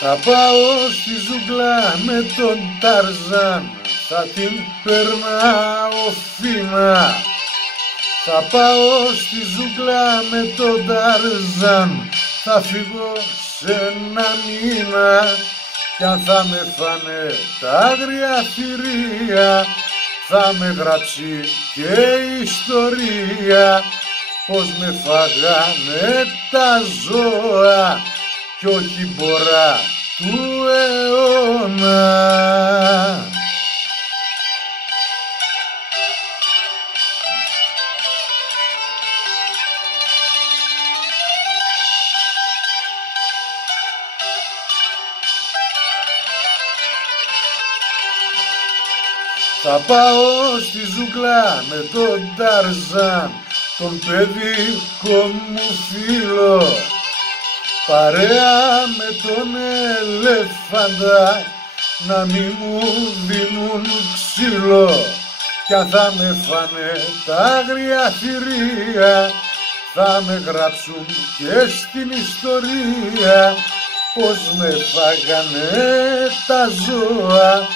Θα πάω στη ζούγκλα με τον Ταρζάν, θα την περνάω φίνα. Θα πάω στη ζούγκλα με τον Ταρζάν, θα φύγω σε ένα μήνα. Κι αν θα με φάνε τα άγρια θηρία, θα με γράψει και ιστορία πως με φάγανε τα ζώα κι όχι μπορά του αιώνα. Θα πάω στη ζούγκλα με τον Ταρζάν, τον παιδικό μου φίλο, παρέα με τον ελέφαντα, να μη μου δίνουν ξύλο. Κι αν θα με φάνε τα άγρια θηρία, θα με γράψουν και στην ιστορία πως με φάγανε τα ζώα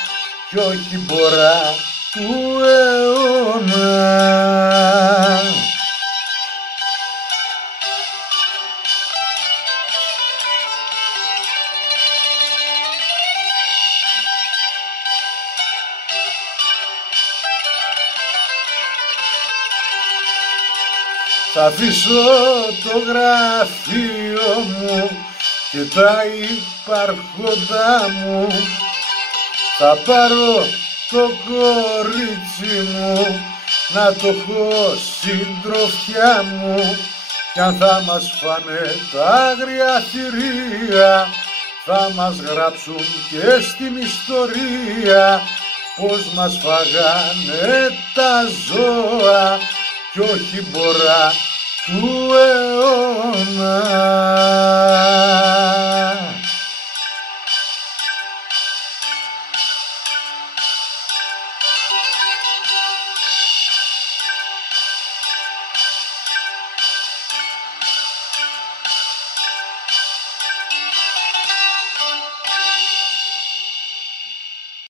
κι όχι μπορά του αιώνα. Θα αφήσω το γραφείο μου και τα υπάρχοντά μου, θα πάρω το κορίτσι μου, να το έχω συντροφιά μου. Κι αν θα μας φάνε τα άγρια θηρία, θα μας γράψουν και στην ιστορία πως μας φάγανε τα ζώα κι όχι μπορά του αιώνα.